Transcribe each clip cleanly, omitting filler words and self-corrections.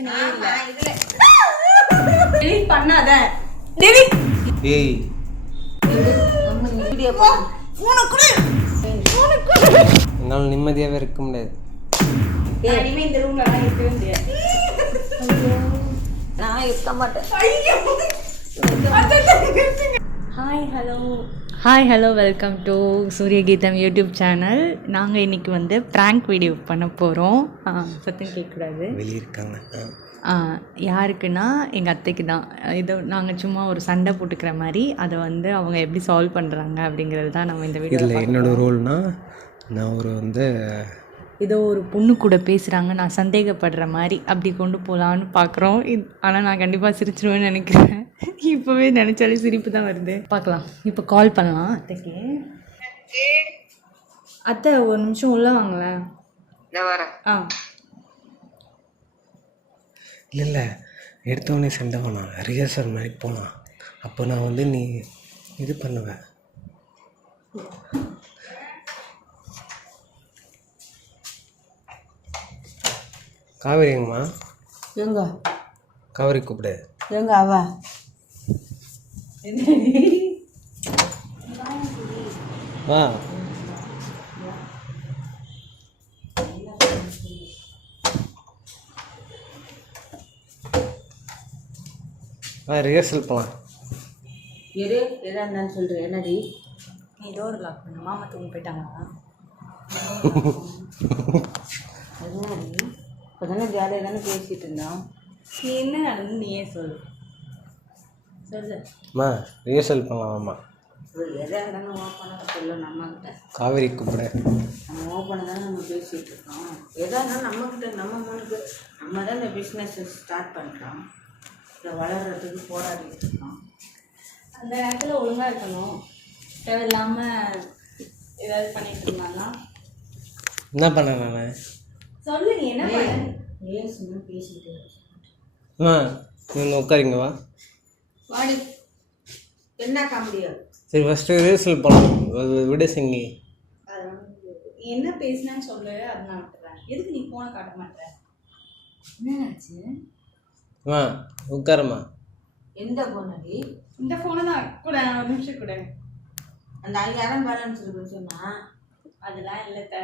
பிரச்சனையே இல்ல. இதுல delete பண்ணாத. delete. ஏய் நம்ம வீடியோ போன் குடு. போன் குடு. என்னால நிம்மதியாவே இருக்க முடியாது. இனிமே இந்த ரூம்ல நான் இருக்கவே முடியாது. நான் இருக்க மாட்டேன். ஐயோ. ஹாய் ஹலோ வெல்கம் டு சூரிய கீதம் யூடியூப் சேனல். நாங்கள் இன்றைக்கி வந்து ப்ராங்க் வீடியோ பண்ண போகிறோம். சத்தம் கேட்கக்கூடாது. வெளியே இருக்காங்க. யாருக்குன்னா எங்கள் அத்தைக்கு தான். இது நாங்கள் சும்மா ஒரு சண்டை போட்டுக்கிற மாதிரி அதை வந்து அவங்க எப்படி சால்வ் பண்ணுறாங்க அப்படிங்கிறது தான் நம்ம இந்த வீடியோ. இதில் என்னோடய ரோல்னா நான் ஒரு வந்து ஏதோ ஒரு பொண்ணு கூட பேசுகிறாங்க, நான் சந்தேகப்படுற மாதிரி அப்படி கொண்டு போகலான்னு பார்க்குறோம். ஆனால் நான் கண்டிப்பாக சிரிச்சிருவேன்னு நினைக்கிறேன். இப்போவே நினச்சாலே சிரிப்பு தான் வருது. பார்க்கலாம், இப்போ கால் பண்ணலாம் அத்தைக்கு. அத்தை ஒரு நிமிஷம் உள்ள வாங்களேன். இல்லை எடுத்தோடனே சண்டை வேணாம், ரிஹர்சல் மாதிரி போகலாம். அப்போ நான் வந்து நீ இது பண்ணுவேன். காவேரி எங்கம்மா? எங்க காவேரி கூப்பிடு. எங்க அவ வா. ரிஹர்சல் போகலாம். என்னன்னு சொல்கிறேன். என்னடி நீ டோர் லாக் பண்ண. மாமா தூங்க போயிட்டாங்களா? என்னடி இப்போ தானே ஜாலியாக தானே பேசிகிட்டு இருந்தோம். நீ என்ன நடந்து நீயே சொல்லு. அம்மா ரிஹர்சல் பண்ணலாம். ஆமாம் எதாக இருந்தாலும் ஓப்பனாக சொல்லும் நம்மக்கிட்ட. காவேரி கூப்பிடு. நம்ம ஓப்பனாக தானே நம்ம பேசிகிட்டு இருக்கோம். எதாக இருந்தாலும் நம்மக்கிட்ட நம்ம மனுக்கு நம்ம தான் இந்த பிஸ்னஸை ஸ்டார்ட் பண்ணுறோம். இதை வளர்கிறதுக்கு போராடிட்டு இருக்கோம். அந்த நேரத்தில் ஒழுங்காக இருக்கணும். தேவையில்லாமல் ஏதாவது பண்ணிட்டு இருந்தாங்கன்னா என்ன பண்ணேன் நான்? சொல்லு. நீ என்ன பண்ண? ஏன் சும்மா பேசிக்கிட்டு அம்மா நீங்கள் உட்காரிங்க. வா வாடி. என்ன காமெடியா? சரி ஃபஸ்ட்டு ரிஹர்சல் பண்ணலாம். விட சிங்கி நீ என்ன பேசினான்னு சொல்லு, அது நான் விட்டுறேன். எதுக்கு நீ ஃபோனை காட்ட மாட்டேற? என்னாச்சு? அம்மா உட்காரம்மா. எந்த போனடி? இந்த ஃபோனை தான் கூட ஒரு நிமிஷம் கூட. அந்த 5000 பேலன்ஸ் இருக்குன்னு சொன்னா அதெல்லாம் இல்லைத்த.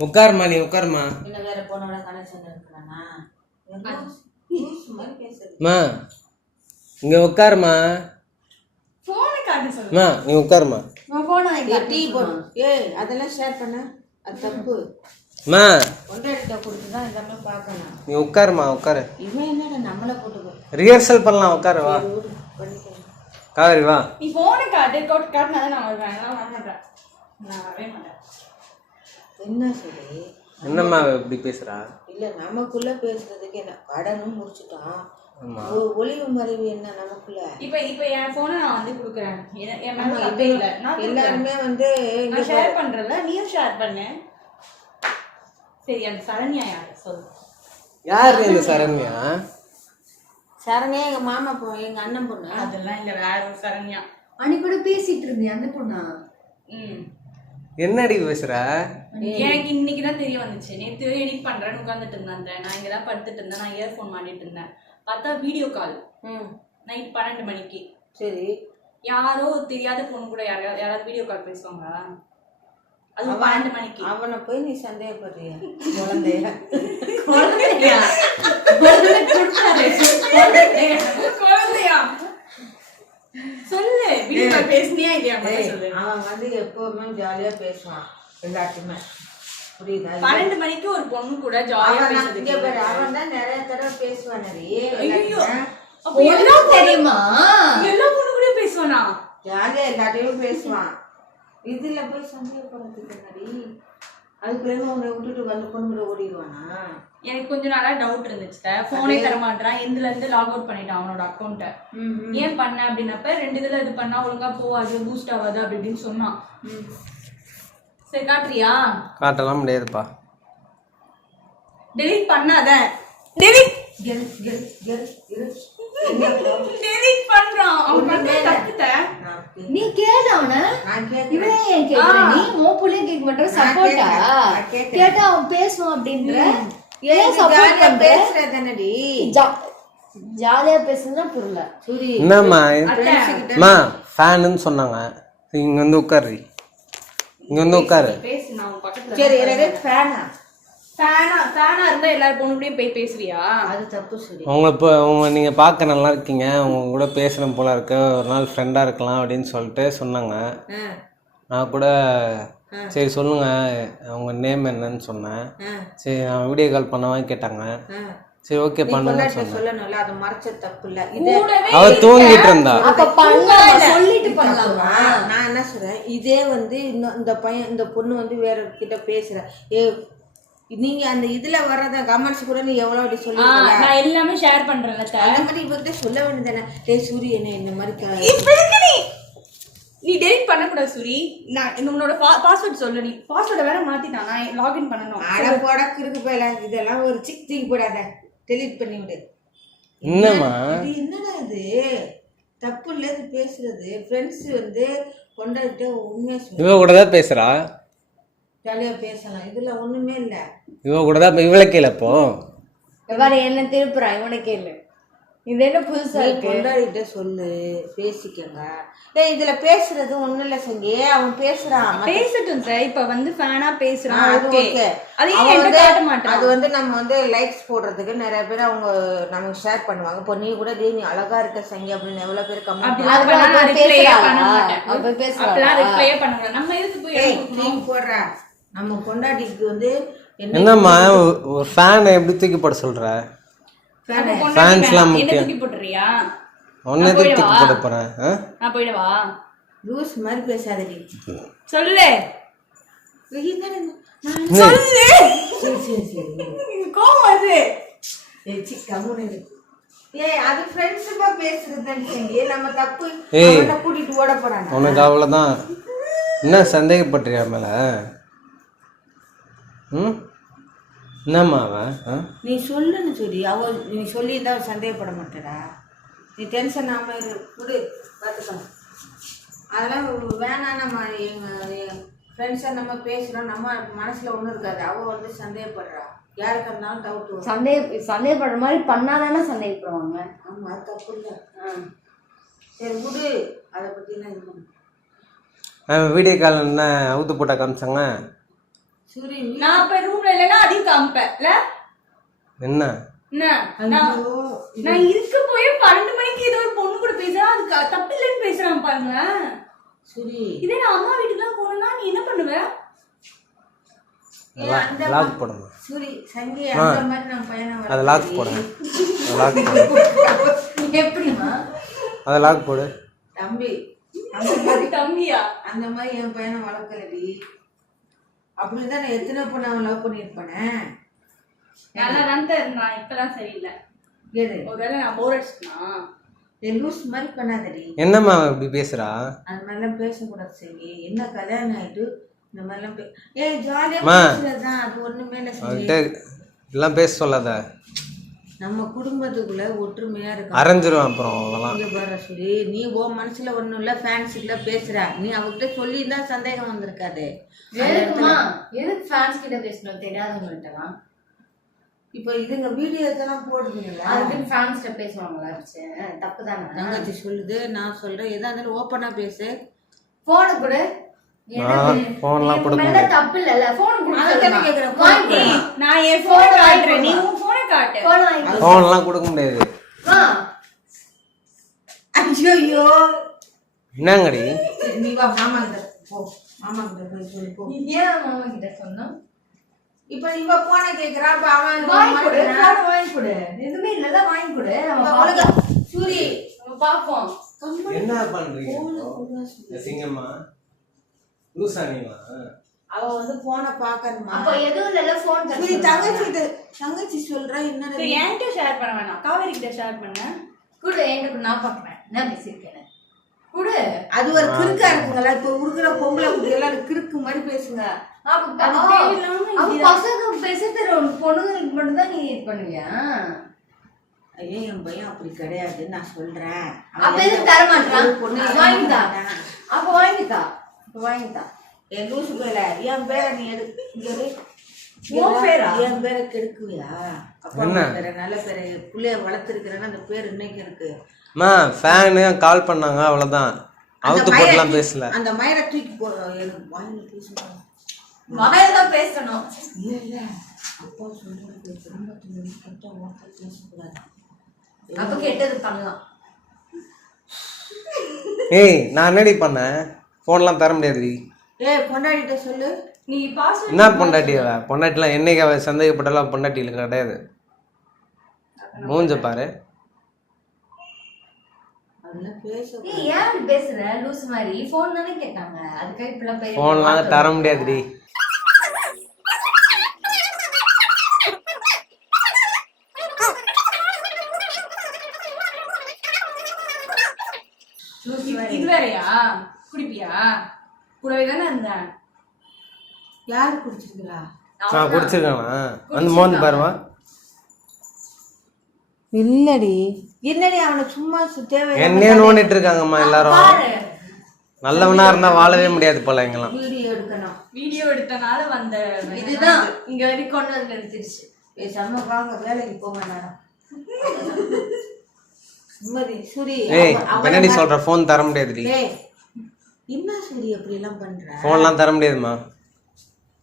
உட்காருமா, நீ உட்காருமா. இன்னும் வேற போனோட கனெக்ஷன் இருக்கிறானா? மாதிரி பேசுறது. அம்மா இங்கே உட்காருமா. ஃபோனை காட்ட சொல்லு. அம்மா நீ உட்காருமா. நான் ஃபோனை டீ போடும். அதெல்லாம் ஷேர் பண்ண அது தப்பு. அம்மா ஒன்றாயிரத்தை கொடுத்து தான் எல்லாமே பார்க்கணும். நீ உட்காருமா. உட்காரு. இவன் என்னடா நம்மளை போட்டுக்கோ. ரிஹர்சல் பண்ணலாம். உட்காரு. வா காவேரி வா. நீ ஃபோனை காட்டு. காட்டினா தான் நான் வருவேன். நான் வர மாட்டேன். நான் வரவே மாட்டேன். என்ன சொல்லி என்னம்மா இப்படி பேசுகிறா? இல்லை நமக்குள்ள பேசுறதுக்கு என்ன கடனும் முடிச்சுட்டோம். ஒளிவு மறைவு என்ன நமக்குள்ள? இப்போ என் ஃபோனை நான் வந்து கொடுக்குறேன். என் மேலே தப்பே இல்லை. நான் எல்லாருமே வந்து நான் ஷேர் பண்ணுறேன்ல, நீயும் ஷேர் பண்ணு. சரி, அந்த சரண்யா யார் சொல்லு. யார் இந்த சரண்யா? சரண்யா எங்க மாமா எங்க அண்ணன் பொண்ணு. அதெல்லாம் இல்லை, வேற ஒரு சரண்யா. அன்னைக்கு கூட பேசிட்டு இருந்தேன் அந்த பொண்ணா. என்னடி பேசுற? எனக்கு இன்னைக்கு தான் தெரிய வந்துச்சு. நேற்று எடிட் பண்றேன்னு உட்காந்துட்டு இருந்தேன். நான் இங்கே தான் படுத்துட்டு இருந்தேன். நான் இயர்ஃபோன் மாட்டிட்டு இருந்தேன். பார்த்தா வீடியோ கால் நைட் 12 மணிக்கு. சரி, யாரோ தெரியாத பொண்ணு கூட யாராவது வீடியோ கால் பேசுவாங்க. அது 12 மணிக்கு. அவனை போய் நீ சந்தேகப்படுறியா? குழந்தையா சொல்லு. வீடியோ கால் பேசுனியா இல்லையா? அவன் வந்து எப்பவுமே ஜாலியா பேசுவான் எல்லாத்தையுமே. புரியுதா? 12 மணிக்கு ஒரு பொண்ணு கூட ஜாலியா பேசுறது. அவன் தான் நிறைய தடவை பேசுவான். தெரியுமா? எல்லா பொண்ணு கூட பேசுவானா? ஜாலியா எல்லாத்தையும் பேசுவான். இதுல போய் சந்தேகப்படுறதுக்கு முன்னாடி அதுக்குள்ள உன்னை விட்டுட்டு வந்து பொண்ணு கூட ஓடிடுவானா? எனக்கு கொஞ்ச நாளா டவுட் இருந்துச்சு. போனே தர மாட்டான். எதுல இருந்து லாக் அவுட் பண்ணிட்டான் அவனோட அக்கௌண்ட்டை. ஏன் பண்ண அப்படின்னப்ப 2 இதுல இது பண்ணா ஒழுங்கா போவாது, பூஸ்ட் ஆகாது அப்படி இப்படின்னு சொன்னான். சரி காட்டுறியா? காட்டலாம் முடியாதுப்பா. டெலீட் பண்ணாத. டெலீட் பண்றான். அவன் பண்ணே தப்புத. நீ கேளு அவன. இவனே ஏன் கேக்குற? நீ மோப்புலயே கேட்க மாட்டற. சப்போர்ட்டா கேட்டா அவன் பேசுவான் அப்படின்ற. ஏன் support பண்ற? பேசுறதானடி ஜாலியா பேசுனா புரியல. சூரி என்னம்மா friends கிட்ட அம்மா ஃபேனுன்னு சொன்னாங்க. இங்கே வந்து உட்காரு, இங்கே வந்து உட்காரு. பேசு, நான் உன் பக்கத்துல சரி எனக்கு ஃபேனா ஃபேனா இருந்தா எல்லாரும் பொண்ணுடையும் போய் பேசுவியா? அது தப்பு சரி. உங்களை நீங்கள் பார்க்க நல்லா இருக்கீங்க, உங்க கூட பேசுகிறேன் போல இருக்கு, ஒரு நாள் ஃப்ரெண்டாக இருக்கலாம் அப்படின்னு சொல்லிட்டு சொன்னாங்க. நான் கூட சரி சொல்லுங்க உங்கள் நேம் என்னன்னு சொன்னேன். சரி நான் வீடியோ கால் பண்ணவா கேட்டாங்க. சரி ஓகே பண்ணுங்க சொன்னேன். சொல்லணும்ல, அது மறைச்ச தப்பு இல்ல. இது அவ தூங்கிட்டு இருந்தா. அப்ப பண்ணலாம் சொல்லிட்டு பண்ணலாமா? நான் என்ன சொல்றேன், இதே வந்து இந்த பையன் இந்த பொண்ணு வந்து வேற கிட்ட பேசுற, நீங்க அந்த இதுல வர்றத கமெண்ட்ஸ் கூட நீ எவ்வளவு அப்படி சொல்லி நான் எல்லாமே ஷேர் பண்றேன்ல. அந்த மாதிரி இவர்கிட்ட சொல்ல வேண்டியதானே, டேய் சூரி என்ன இந்த மாதிரி நீ டெலிட் பண்ணக்கூடாது சூரி. நான் உன்னோட பாஸ்வேர்ட் சொல்லு. நீ பாஸ்வேர்டை வேற மாத்திட்டான், நான் லாகின் பண்ணணும். அட போடக்கு இருக்கு போயில, இதெல்லாம் ஒரு சிக் தூக்கி போடாத, டெலீட் பண்ணி விடு. என்னம்மா இது என்னடா இது தப்பு இல்ல இது பேசுறது. ஃப்ரெண்ட்ஸ் வந்து கொண்டாடிட்டு உண்மையா சொல்லு, இவ கூட தான் பேசுறா, ஜாலியா பேசலாம், இதுல ஒண்ணுமே இல்ல. இவ கூட தான் இவளை கேளப்போ. எவ்வாறு என்ன திருப்புறான் இவனை கேளு. இது என்ன புதுசா இருக்கு? கொண்டாடிட்டு சொல்லு, பேசிக்கங்க. ஏய் இதுல பேசுறது ஒண்ணும் இல்ல சங்கி, அவன் பேசுறான். பேசட்டும் சார். இப்ப வந்து ஃபேனா பேசுறான், அது ஓகே. ஓகே. அதையும் என்கிட்ட காட்ட மாட்டான். அது வந்து நம்ம வந்து லைக்ஸ் போடுறதுக்கு நிறைய பேர் அவங்க நமக்கு ஷேர் பண்ணுவாங்க. இப்போ நீ கூட நீ அழகா இருக்க சங்கி அப்படின்னு எவ்வளவு பேர் கமெண்ட் போடுற. நம்ம கொண்டாடிக்கு வந்து என்னம்மா ஒரு ஃபேனை எப்படி தூக்கி போட சொல்ற? ஃபேன்ஸ்லாம் முக்கியம். போட்டுறியா? ஒன்னே தூக்கி போட போறேன். நான் போயிடவா? லூஸ் மாதிரி பேசாதடி. சொல்லு சொல்லு. சரி சரி சரி கோவம் வருது. ஏய் அது ஃப்ரெண்ட்ஸுமா பேசுறதுன்னு சங்கி, நம்ம தப்பு ஏய் அவனை கூட்டிட்டு ஓட போறாங்க. உனக்கு அவ்வளோதான். என்ன சந்தேகப்படுறியா மேல? என்னம்மா அவன்? நீ சொல்லுன்னு சொல்லி நீ சொல்லியிருந்தா சந்தேகப்பட மாட்டேடா. நீ டென்ஷன் ஆகாம விடு, பார்த்துக்கலாம். அதெல்லாம் வேணாம். நம்ம எங்கள் ஃப்ரெண்ட்ஸை நம்ம பேசுகிறோம், நம்ம மனசில் ஒன்றும் இருக்காது. அவள் வந்து சந்தேகப்படுறா, யாருக்கு இருந்தாலும் டவுட் வரும். சந்தேகப்படுற மாதிரி பண்ணாதானே சந்தேகப்படுவாங்க. ஆமாம் அது தப்பு இல்லை. சரி விடு, அதை பற்றிலாம் இது பண்ணு. வீடியோ கால் என்ன அவுத்து போட்டா காமிச்சாங்க? சூரி நான் இப்ப ரூம்ல இல்லைன்னா அதையும் காமிப்பேன்ல. என்ன நான் இருக்க போய் 12 மணிக்கு ஏதோ ஒரு பொண்ணு கூட பேசுறேன், அது தப்பு இல்லைன்னு பேசுறான் பாருங்க. சரி இதே நான் அம்மா வீட்டுக்குலாம் போனேன்னா நீ என்ன பண்ணுவ? லாக் போடணும். சூரி சங்கி அந்த மாதிரி நம்ம பையனை அதை லாக் போடுங்க. லாக் போடு. எப்படிமா அதை லாக் போடு. தம்பி அந்த மாதிரி தம்பியா? அந்த மாதிரி என் பையனை வளர்க்கலடி. அப்படிதான் நான் எத்தனை பொண்ணு அவன் லவ் பண்ணியிருப்பானே. நல்லா தான் இருந்தான், இப்பதான் சரியில்லை. ஒருவேளை நான் போர் அடிச்சுனா லூஸ் மாதிரி பண்ணாதடி. என்னம்மா இப்படி பேசுறா? அந்த மாதிரிலாம் பேசக்கூடாது சங்கி. என்ன கல்யாணம் ஆயிட்டு இந்த மாதிரிலாம் ஏய் ஜாலியா பேசுறதுதான், அது ஒண்ணுமே இல்லை சங்கி. எல்லாம் பேச சொல்லாத. நம்ம குடும்பத்துக்குள்ள ஒற்றுமையா இருக்கு. அரைஞ்சிரும் அப்புறம் அதெல்லாம். இங்க பாரு சரி, நீ உன் மனசுல ஒண்ணும் இல்ல, ஃபேன்ஸுக்குள்ள பேசுற. நீ அவகிட்ட சொல்லியிருந்தா சந்தேகம் வந்திருக்காது. எதுக்கு ஃபேன்ஸ் கிட்ட பேசணும் தெரியாதவங்கள்ட்டலாம்? இப்போ இதுங்க வீடியோ இதெல்லாம் போடுதுங்களா, அதுக்கு ஃபேன்ஸ் கிட்ட பேசுவாங்களா? தப்பு தானே. தங்கச்சி சொல்லுது, நான் சொல்றேன், எதா இருந்தாலும் ஓப்பனா பேசு. போன கூட போன்லாம் கொடுக்க தப்பு இல்ல. போன் நான் என் போன் காட்டுறேன், நீ உன் போனை காட்டு. போன்லாம் கொடுக்க முடியாது. ஐயோ என்னங்கடி? நீ வா மாமா கிட்ட போ, மாமா கிட்ட போய் சொல்லு போ. ஏன் மாமா கிட்ட சொன்னோம்? இப்போ நீ வா போன கேக்குறா, அப்ப அவன் வாங்கி கொடு, வாங்கி கொடு. எதுவுமே இல்லல, வாங்கி கொடு. அவளுக்கு சூரி நம்ம பாப்போம். என்ன பண்றீங்க சிங்கம்மா? லூசானிமா அவ வந்து போனை பாக்கணுமா? அப்ப எதுவும் இல்லல, போன் சரி தங்கச்சி சொல்றா. என்ன என்கிட்ட ஷேர் பண்ண வேணாம், காவேரி கிட்ட ஷேர் பண்ண குடு. என்கிட்ட நான் பாக்குறேன், நான் பேசிருக்கேன். குடு. அது ஒரு கிறுக்கா இருக்குங்களா? இப்ப உருக்குற பொம்பளை குட்டியெல்லாம் கிறுக்கு மாதிரி பேசுங்க. பசங்க பேசுறது பொண்ணுங்களுக்கு மட்டும் தான் நீ இது பண்ணுவியா? ஐயோ என் பையன் அப்படி கிடையாது, நான் சொல்றேன். அப்ப எதுக்கு தர மாட்டான்? வாங்கிட்டா அப்ப வாங்கிட்டா வாங்கிட்டா. என் லூசு பேர என் பேரை நீ எடு. என் பேரை கெடுக்குவியா? அப்பா பேரை நல்ல பேரை பிள்ளைய வளர்த்துருக்கிறேன்னா அந்த பேர் இன்னைக்கு இருக்கு. அம்மா ஃபேனு கால் பண்ணாங்க அவ்வளோதான், அவுத்து போட்டுலாம் பேசல. அந்த மயிரை தூக்கி போடுறோம். எனக்கு வாயில பேசணும், மகையதான் பேசணும். இல்ல அப்பா சொல்றது குடும்பத்துல கெட்ட வார்த்தை பேசக்கூடாது. அப்ப கெட்டது பண்ணலாம். ஏய் நான் என்னடி பண்ணேன்? ஃபோன்லாம் தர முடியாதுடி. பொண்டாட்டிட்ட சொல்லு. நீ பாஸ்வேர்ட் என்ன பொண்டாட்டி? பொண்டாட்டிலாம் என்னைக்கு அவ சந்தேகப்பட்டாலும் பொண்டாட்டியில் கிடையாது. மூஞ்ச பாரு. அதெல்லாம் பேச ஏன் அப்படி பேசுற லூஸ் மாதிரி? போன் தானே கேட்டாங்க, அதுக்காக இப்பெல்லாம் பேச ஃபோன்லாம் தர முடியாதுடி. இது வேறையா? குடிப்பியா? கூடவே தானே இருந்தேன். யாரு குடிச்சிருக்கா? நான் குடிச்சிருக்கேனா? வந்து மோந்து பாருவா. இல்லடி என்னடி அவனை சும்மா தேவை என்னையே நோண்டிட்டு இருக்காங்கம்மா எல்லாரும். நல்லவனா இருந்தா வாழவே முடியாது போல எங்கெல்லாம். வீடியோ எடுக்கணும். வீடியோ எடுத்தனால வந்த இதுதான் இங்க வரைக்கும் கொண்டு வந்து நிறுத்திடுச்சு. பேசாம வாங்க வேலைக்கு போங்க. நான் சுமதி சூரி என்னடி சொல்ற? ஃபோன் தர முடியாதுடி. என்ன சூரி அப்படி எல்லாம் பண்ற? ஃபோன்லாம் தர முடியாதுமா.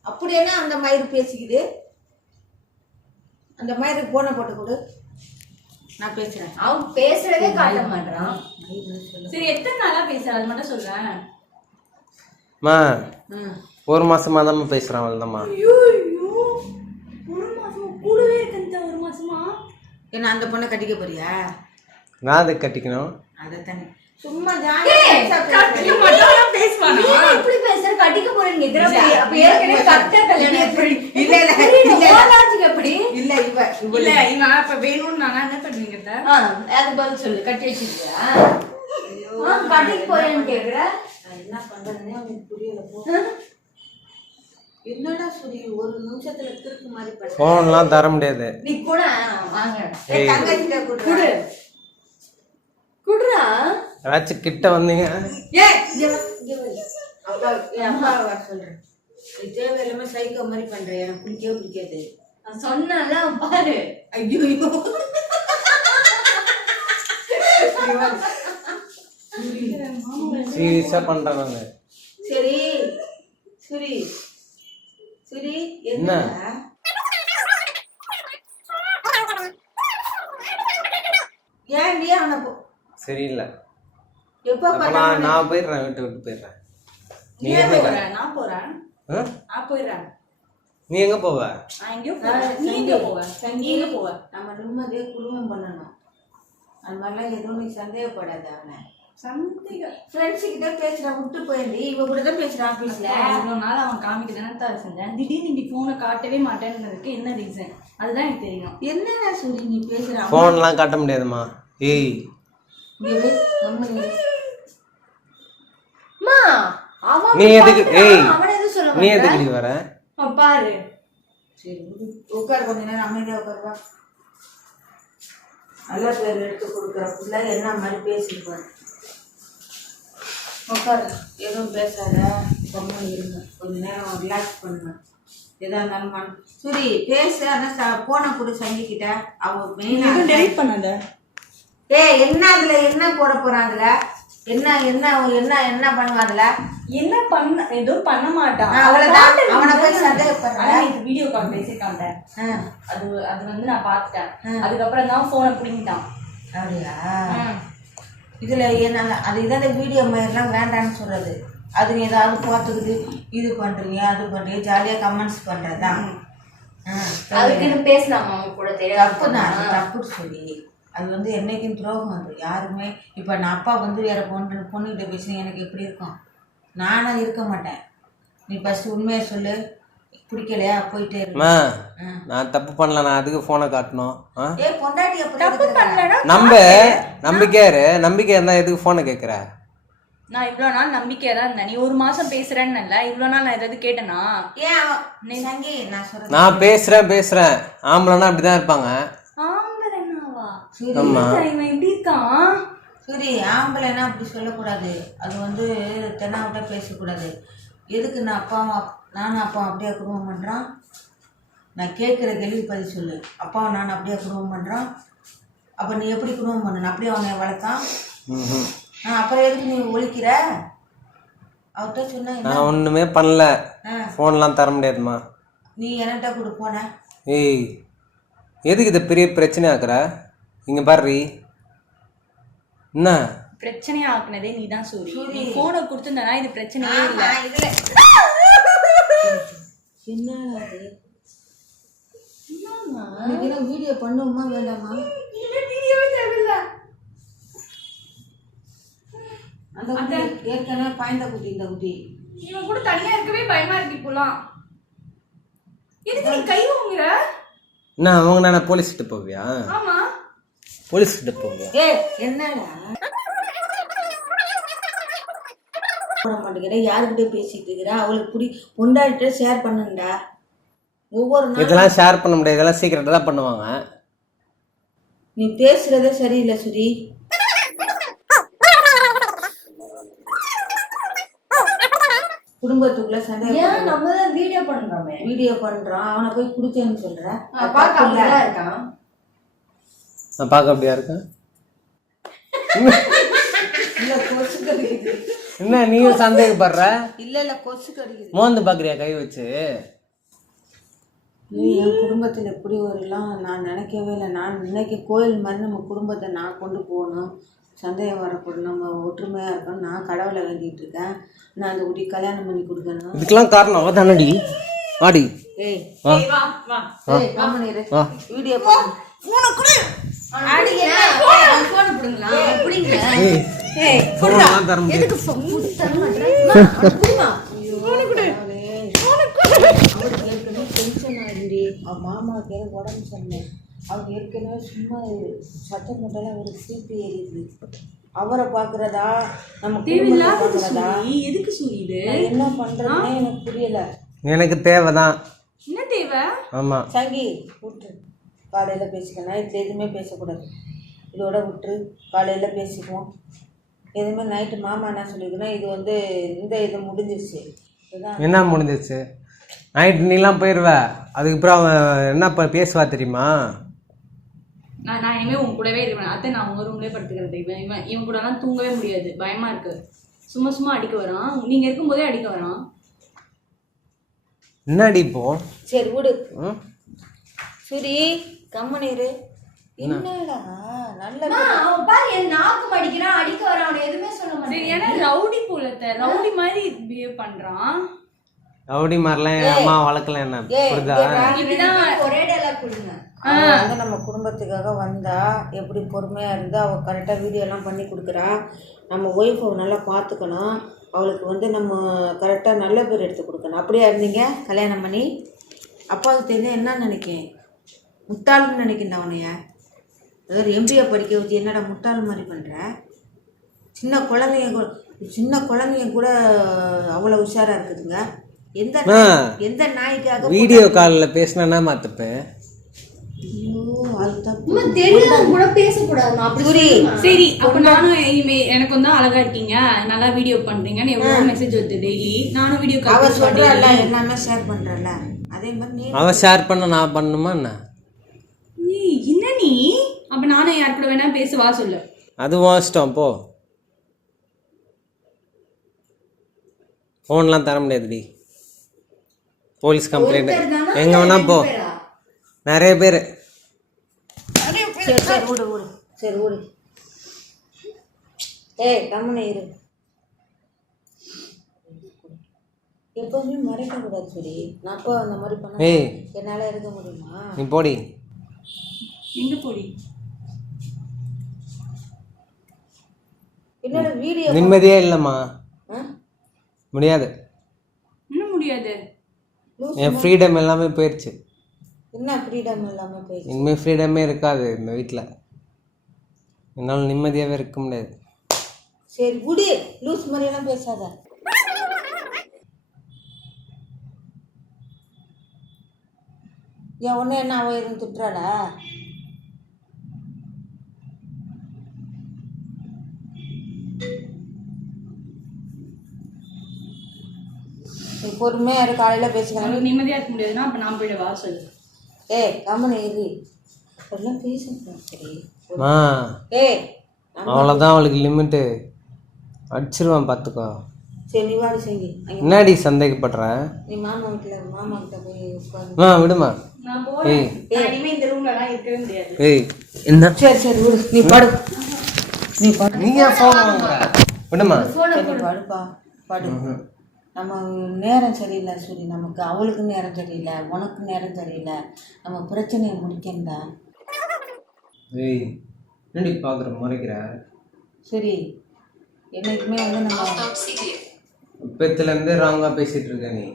அப்படி என்ன அந்த மயிறு பேசிக்குது? அந்த மயிருக்கு போன போட்டு கொடு, நான் பேசுறேன். அவன் பேசுறதே காட்ட மாட்டான். சரி எத்தனை நாளா பேசுற அது மட்டும் சொல்றேன். மா ஒரு மாசமா தான் பேசுறான். அவள்தாம்மா. ஒரு மாசமா கூடவே இருக்கேன். ஒரு மாசமா என்ன அந்த பொண்ணை கட்டிக்க போறியா? நான் அதை கட்டிக்கணும். அதைத்தானே சும்மா பேசுவானா? இப்படி பேசுற கட்டிக்க போறேன்னு கேக்குறேன். அப்ப ஏற்கனவே கட்ட கல்யாணம் எப்படி? இல்ல எப்படி இல்ல இவ இல்ல இவன் இப்ப வேணும்னு நானா என்ன பண்ணுவீங்க? அது பதில் சொல்லு. கட்டி வச்சிருக்கியா? கட்டிக்கு போறேன்னு கேக்குற. என்ன பண்றதுன்னே அவனுக்கு புரியல. போ என்னடா சொல்லி ஒரு நிமிஷத்துல கிறுக்கு மாதிரி பண்ண. ஃபோன்லாம் தர முடியாது. நீ கூட வாங்க தங்கச்சிட்ட குடு குடுறா. ஏதாச்சும் கிட்ட வந்தீங்க. அப்பா என் அப்பா வர சொல்றேன். நீ தேவையில்லாம சைக்கோ மாதிரி பண்ற. எனக்கு பிடிக்கவே பிடிக்காது. நான் சொன்னல பாரு. ஐயோ சீரியஸா பண்றேன் நானு. சரி சரி சரி என்ன ஏன் அவனை சரியில்லை. எப்ப நான் போயிடுறேன், விட்டு போயிடுறேன். நீ நான் எங்க போறேன். நான் போயிடுறேன். நீ எங்க போவ? நான் எங்கேயோ போறேன். நீ எங்க போவ? நீ எங்க போவ? நம்ம நிம்மதியா குடும்பம் பண்ணணும். அது மாதிரிலாம் எதுவும் நீ சந்தேகப்படாத. அவனை ஃப்ரெண்ட்ஸு கிட்ட பேசுறான், விட்டு போயிருந்து இவ கூட தான் பேசுறான் ஆஃபீஸ்ல. இவ்வளோ நாள் அவன் காமிக்க தானே தான் செஞ்சேன். திடீர்னு இப்படி ஃபோனை காட்டவே மாட்டேன்றதுக்கு என்ன ரீசன்? அதுதான் எனக்கு தெரியும். என்னடா சொல்லி நீ பேசுற? ஃபோன்லாம் காட்ட முடியாதுமா. ஏய் நீ எதுக்கு? ஏய் நீ எதுக்கு வர? பாரு சரி உட்கார், கொஞ்ச நேரம் அமைதியா உட்காருவா. நல்ல பேர் எடுத்து கொடுக்குற புள்ள என்ன மாதிரி பேசிருப்பாரு. உட்காரு, எதுவும் பேசாத, கம்முன்னு இருங்க, கொஞ்ச நேரம் ரிலாக்ஸ் பண்ணுங்க. எதா இருந்தாலும் சரி பேசு. அதான் போனை கொடு சங்கிக்கிட்ட. அவங்க டெலிட் பண்ணாத. என்ன அதுல என்ன போட போறாங்கல? என்ன என்ன என்ன என்ன பண்ணுவாங்கல? என்ன பண்ண எதுவும் பண்ண மாட்டான். அவனை போய் சந்தேகப்படுறேன். இது வீடியோ கால் பேசிருக்காங்க. அது அது வந்து நான் பார்த்துட்டேன். அதுக்கப்புறம் தான் போனை பிடிங்கிட்டான். அப்படியா? இதுல என்ன அது இதான் வீடியோ மாதிரிலாம் வேண்டாம்னு சொல்றது. அது நீ ஏதாவது பார்த்துக்குது இது பண்றீங்க அது பண்றீங்க ஜாலியா கமெண்ட்ஸ் பண்றதுதான். அதுக்குன்னு பேசலாமா அவங்க கூட? தப்பு தான், தப்பு சொல்லி அது வந்து என்னைக்கும் துரோகம். அது யாருமே இப்போ நான் அப்பா வந்து வேற பொண்ணுகிட்ட பேசுனேன் எனக்கு எப்படி இருக்கும்? நானும் இருக்க மாட்டேன். நீ ஃபர்ஸ்ட் உண்மையை சொல்லு. பிடிக்கலையா போயிட்டே இருக்கு. நான் தப்பு பண்ணல, நான் அதுக்கு போனை காட்டணும். பொண்டாட்டி தப்பு பண்ணலனா நம்பிக்கையாரு. நம்பிக்கை இருந்தா எதுக்கு போனை கேட்குற? நான் இவ்வளோ நாள் நம்பிக்கையா தான் இருந்தேன். நீ ஒரு மாசம் பேசுறேன்னு இல்லை, இவ்வளோ நாள் நான் ஏதாவது கேட்டேனா? ஏன் சங்கி நான் சொல்றேன். நான் பேசுறேன். ஆம்பளைன்னா அப்படிதான் இருப்பாங்க. எப்படி இருக்கான்? சரி ஆம்பளைன்னா அப்படி சொல்லக்கூடாது. அது வந்து தென்னாவிட்ட பேசக்கூடாது. எதுக்கு நானும் அப்பா அப்படியே குடும்பம் பண்றான்? நான் கேட்குற கேள்வி பதில் சொல்லு. அப்பாவை நான் அப்படியே குடும்பம் பண்ணுறான். அப்போ நீ எப்படி குடும்பம் பண்ணணும்? அப்படியே அவனை வளர்த்தான். அப்புறம் எதுக்கு நீ ஒழிக்கிற? அவர்கிட்ட சொன்னா நான் ஒன்றுமே பண்ணல. ஃபோன்லாம் தர முடியாதுமா. நீ என்கிட்ட கொடு போன. ஏய் எதுக்கு இதை பெரிய பிரச்சனை ஆக்குற? இங்கே பாரு என்ன பிரச்சனையா ஆக்குனதே நீ தான் சூரி. நீ போனை கொடுத்துருந்தா இது பிரச்சனையே இல்லை. என்ன வீடியோ பண்ணுவோமா வேண்டாமா? அந்த ஏற்கனவே பாய்ந்த குட்டி, இந்த குட்டி இவன் கூட தனியா இருக்கவே பயமா இருக்கு இப்போலாம். எதுக்கு நீ கை வாங்குற? என்ன அவங்க நான் போலீஸ் கிட்ட போவியா? ஆமா போலீஸ் கிட்ட போவியா? என்னடா போட மாட்டேங்கிற? யாருக்கிட்டே பேசிட்டு இருக்கிற? அவளுக்கு புடி பொண்டாட்டிட்ட ஷேர் பண்ணுண்டா. ஒவ்வொரு நாள் இதெல்லாம் ஷேர் பண்ண முடியாது. இதெல்லாம் சீக்கிரட்டா தான் பண்ணுவாங்க. நீ பேசுறதே சரியில்லை சுரி. குடும்பத்துக்குள்ள சண்டை. நம்ம தான் வீடியோ பண்றோமே. வீடியோ பண்றான், அவனை போய் குடிச்சேன்னு சொல்ற. இருக்கான் நான் பார்க்க அப்படியா இருக்கேன்? இல்ல கொசு கடிக்குது. என்ன நீயும் சந்தேகப்படுற? இல்ல கொசு கடிக்குது. மோந்து பாக்குறியா கை வச்சு? நீ என் குடும்பத்தில் எப்படி வரலாம் நான் நினைக்கவே இல்லை. நான் இன்னைக்கு கோயில் மாதிரி நம்ம குடும்பத்தை நான் கொண்டு போகணும், சந்தேகம் வரக்கூடாது, நம்ம ஒற்றுமையாக இருக்கணும். நான் கடவுளை வேண்டிகிட்டு இருக்கேன். நான் அந்த குட்டி கல்யாணம் பண்ணி கொடுக்கணும். இதுக்கெல்லாம் காரணம் அவ தானடி. ஆடி ஏய் வா வா காமனிரு வீடியோ பண்ணு. போனை கொடு. ஆடி என்ன போன் புடுங்களா? புடிங்க. ஏய் போன்லாம் தர முடியாது. எதுக்கு போன் தர மாட்டற? புடிமா. போனை கொடு. போனை கொடு. அவருக்கு ஏற்கனவே டென்ஷன் ஆகுது. மாமாவுக்கு உடம்பு சரியில்லை. அவங்க ஏற்கனவே சும்மா சத்தம் போட்டாலும் அவருக்கு சீட்டு ஏறிடுது. அவரை பார்க்குறதா நம்ம குடும்பத்தை பார்க்குறதா? எதுக்கு சூரி இது? என்ன பண்ணுறதுன்னே எனக்கு புரியலை. எனக்கு தேவைதான். என்ன தேவை? ஆமா சங்கி விட்டுரு, காலையில் பேசிக்க. நைட்டில் எதுவுமே பேசக்கூடாது. இதோட விட்டுரு, காலையில் பேசிக்குவோம். எதுவுமே நைட்டு மாமா என்ன சொல்லிக்கணும், இது வந்து இது முடிஞ்சிருச்சு. இதுதான் என்ன முடிஞ்சிச்சு? நைட் நீலாம் போயிடுவ. அதுக்கப்புறம் அவன் என்ன பேசுவா தெரியுமா? நான் இனிமே உன் கூடவே இருப்பேன். அத்தை நான் உங்க ரூம்லேயே படுத்துக்கிறது. இவன் கூடலாம் தூங்கவே முடியாது, பயமா இருக்கு. சும்மா அடிக்க வரான். நீங்க இருக்கும்போதே அடிக்க வரான். என்னடி இப்போ? சரி விடு. சரி கம்மனீரு. என்னடா நல்ல அவன் பாரு என் நாக்கு மடிக்கிறான், அடிக்க வரான். அவனை எதுவுமே சொல்ல மாட்டேன். ஏன்னா ரவுடி போலத்த ரவுடி மாதிரி பிஹேவ் பண்றான். ரவுடி மாதிரிலாம் என் அம்மா வளர்க்கல. என்ன புரியுதா? இப்படிதான் ஒரே டைலாக் கொடுங்க. வந்து நம்ம குடும்பத்துக்காக வந்தா எப்படி பொறுமையாக இருந்து அவள் கரெக்டாக வீடியோலாம் பண்ணி கொடுக்குறா. நம்ம ஒய்ஃபை நல்லா பார்த்துக்கணும். அவளுக்கு வந்து நம்ம கரெக்டாக நல்ல பேர் எடுத்து கொடுக்கணும். அப்படியே இருந்தீங்க கல்யாணம் பண்ணி. அப்பாவுக்கு தெரிஞ்ச என்ன நினைக்கேன், முட்டாள்னு நினைக்கின்ற அவனைய. அதாவது எம்பிஏ படிக்க வச்சு என்னடா முட்டாள் மாதிரி பண்ணுற? சின்ன குழந்தைங்க கூட அவ்வளோ உஷாராக இருக்குதுங்க. எந்த நாய்க்காக வீடியோ காலில் பேசினா மாத்தப்பேன். தெரியாத கூட பேசக்கூடாதுமா. அப்படி சரி அப்ப நானும் எனக்கு வந்து அழகா இருக்கீங்க, நல்லா வீடியோ பண்றீங்கன்னு எவ்வளவு மெசேஜ் வருது டெய்லி. நானும் வீடியோ அவ சொல்றல எல்லாமே ஷேர் பண்றல. அதே மாதிரி நீ அவ ஷேர் பண்ண நான் பண்ணணுமா என்ன? என்ன நீ? அப்ப நானும் யார் கூட வேணா பேசுவா சொல்லு. அது வாஸ்டம் போ. ஃபோன்லாம் தர முடியாதுடி. போலீஸ் கம்ப்ளைண்ட் எங்க வேணா போ. நிறைய பேர். சரி விடு. ஏய் கம்முனு இரு. எப்பவுமே மறைக்க கூடாது. சரி நான் அப்போ அந்த மாதிரி பண்ண என்னால இருக்க முடியுமா? நீ போடி. எங்க போடி? என்னோட வீடியோ நிம்மதியே இல்லைம்மா. முடியாது. இன்னும் முடியாது. என் ஃப்ரீடம் எல்லாமே போயிடுச்சு. என்ன ஃப்ரீடம் இல்லாமல் போயிடுச்சு? இனிமேல் ஃப்ரீடமே இருக்காது இந்த வீட்டில். என்னால் நிம்மதியாகவே இருக்க முடியாது. சரி விடு, லூஸ் மாதிரியெல்லாம் பேசாத. என் ஒன்று என்ன அவ எதுவும் திட்டுறாடா? பொறுமையாக இரு, காலையில் பேசிக்கலாம். நிம்மதியா இருக்க முடியாதுன்னா அப்ப நான் போயிடுவா சொல்லு. ஏய் கம்மனை இரு எல்லாம் பேசக்கூடாது சரி மா ஏய் அவ்வளோதான் அவளுக்கு லிமிட்டு அடிச்சிருவான் பார்த்துக்கோ. சரி நீ வாடி செய்ய அங்கே என்னடி சந்தேகப்படுற? நீ மாமா கிட்ட போய் உட்காந்து விடுமா. நான் போறேன். நான் இனிமே இந்த ரூம்லலாம் இருக்கவே முடியாது. ஏய் என்ன சரி விடு நீ படு நீ ஏன் ஃபோன் வாங்குற? விடுமா. சரி, படுப்பா படு நம்ம நேரம் சரியில்லை சூரி நமக்கு அவளுக்கு நேரம் சரியில்லை உனக்கு நேரம் சரியில்லை நம்ம பிரச்சனையை முடிக்கண்டா ஏய் என்னடி பார்க்குற முறைக்கிற? சரி என்னைக்குமே வந்து நம்ம இப்பத்துலேருந்தே ராங்காக பேசிகிட்டு இருக்க நீ.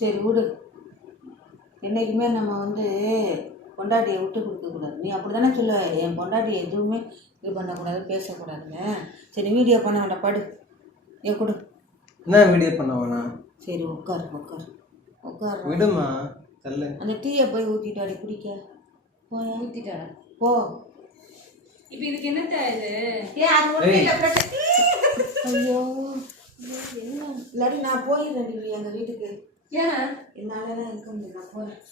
சரி விடு என்றைக்குமே நம்ம வந்து பொண்டாட்டியை விட்டு கொடுக்கக்கூடாது. நீ அப்படி தானே சொல்லுவ என் பொண்டாட்டியை எதுவுமே இது பண்ணக்கூடாது பேசக்கூடாதுன்னு. சரி வீடியோ பண்ண வேண்டாம் படு ஏ கொடு. என்ன வீடியோ பண்ண வேணாம்? சரி உட்கார் விடுமா தள்ளு. அந்த டீயை போய் ஊற்றிட்டாடி குடிக்க போய் ஊற்றிட்டாடா போ. இப்போ இதுக்கு என்ன தேவை? ஐயோ என்ன இல்லாட்டி நான் போயிடுறேன் எங்கள் வீட்டுக்கு. ஏன் என்னாலலாம் இருக்க முடியும் நான் போகிறேன்.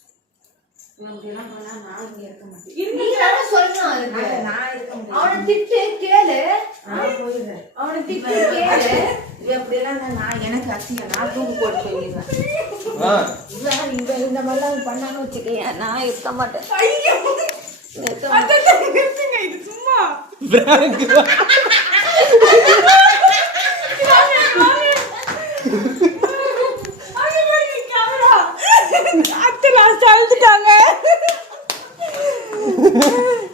அப்படியெல்லாம் பண்ணா நான் இங்கே இருக்க மாட்டேன். நீ தானே சொல்லணும் அதுக்கு. நான் இருக்க முடியும். அவனை திட்டு கேளு. நான் போயிடுறேன். அவனை திட்டு கேளு. இது அப்படியெல்லாம் நான் எனக்கு அசிங்க நான் தூக்கு போட்டு போயிடுவேன். இந்த மாதிரிலாம் பண்ணான்னு வச்சுக்கேன் நான் இருக்க மாட்டேன். இது சும்மா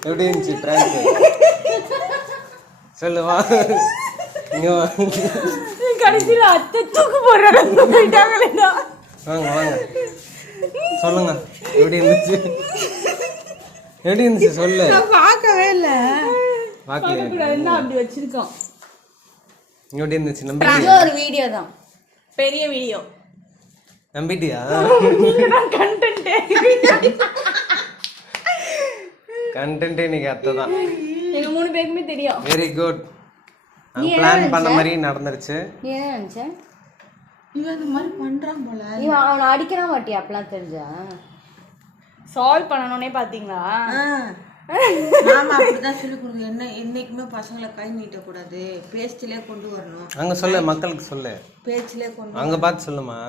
எப்படி இருந்துச்சு ட்ராங்க்? சொல்லு வா இங்கே வா. கடைசியில் அத்தை தூக்கு போடுறாங்க. வாங்க வாங்க சொல்லுங்க எப்படி இருந்துச்சு? எப்படி இருந்துச்சு சொல்லு. பார்க்கவே இல்லை பார்க்கல அப்படி வச்சிருக்கோம். எப்படி இருந்துச்சு? நம்பிட்டியா? இது ஒரு வீடியோ தான். பெரிய வீடியோ. நம்பிட்டியா? கண்டென்ட்டே இன்னைக்கு அத்தை தான். எங்க 3 பேருக்குமே தெரியும். Very good. நாங்கள் பிளான் பண்ண மாதிரி நடந்துருச்சு. நீ என்ன நினைச்ச? இவன் இந்த மாதிரி பண்ணுறான் போல. இவன் அவனை அடிக்கிற மாட்டியா அப்பெல்லாம் தெரிஞ்சா? சால்வ் பண்ணணும்னே பாத்தீங்களா? மாமா அப்படிதான் சொல்லி கொடுங்க. என்னைக்குமே பசங்களை கை நீட்டக்கூடாது, பேச்சிலே கொண்டு வரணும். அங்கே சொல்லு, மக்களுக்கு சொல்லு, பேச்சிலே கொண்டு அங்கே பார்த்து சொல்லுமா.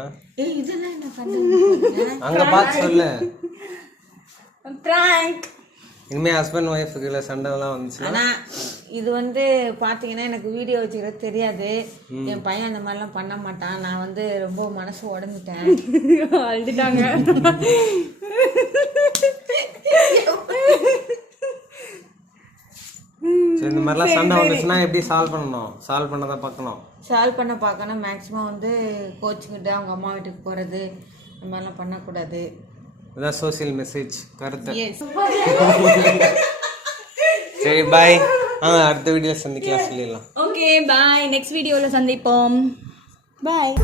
ஏய் இதெல்லாம் என்ன பண்ணுங்க அங்கே பார்த்து சொல்லு. பிராங்க். இனிமேல் ஹஸ்பண்ட் ஒய்ஃபுக்குள்ள சண்டைலாம் வந்துச்சுன்னா ஆனால் இது வந்து பார்த்தீங்கன்னா எனக்கு வீடியோ வச்சுக்கிறது தெரியாது. என் பையன் அந்த மாதிரிலாம் பண்ண மாட்டான். நான் வந்து ரொம்ப மனசு உடஞ்சிட்டேன். அழுதுட்டாங்க. சரி, இந்த மாதிரிலாம் சண்டை வந்துச்சுன்னா எப்படி சால்வ் பண்ணணும்? சால்வ் பண்ண தான் பார்க்கணும். சால்வ் பண்ண பார்க்கணும். மேக்ஸிமம் வந்து கோச்சிக்கிட்டு அவங்க அம்மா வீட்டுக்கு போகிறது இந்த மாதிரிலாம் பண்ணக்கூடாது. இதுதான் சோசியல் மெசேஜ் கருத்து. எஸ் சரி பாய். அடுத்த வீடியோ சந்திக்கலாம் சொல்லிடலாம். Okay bye. நெக்ஸ்ட் வீடியோவில் சந்திப்போம். பாய்.